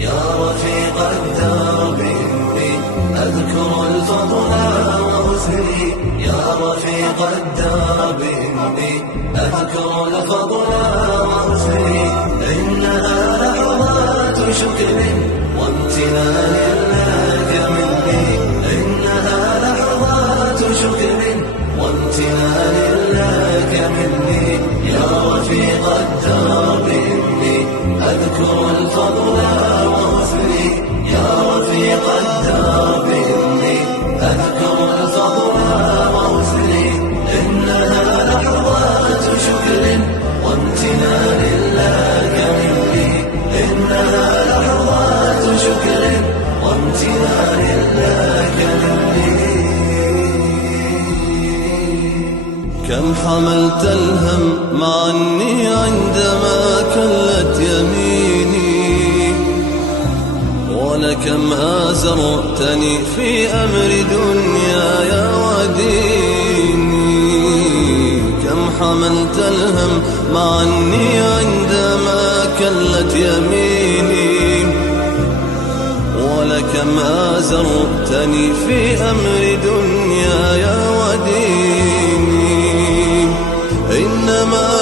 يا رفيق الدرب إني أذكر الفضل وحسني، يا رفيق الدرب إني أذكر الفضل وحسني، إنها لحظات شكر وامتنان لك مني، إنها لحظات شكر وامتنان لك مني، يا رفيق الدرب إني أذكر الفضل وحسني، يا رفيق الدرب إني أذكر الفضل وحسني، إنها لحظات شكر وامتنان لك مني، إنها لحظات شكر وامتنان لك مني. كم حملت الهم مع أني عندما كلت يميني، ولكم آزرتني في أمر دنياي وديني، كم حملت الهم مع أني عندما كلت يميني، ولكم آزرتني في أمر دنياي وديني، إنما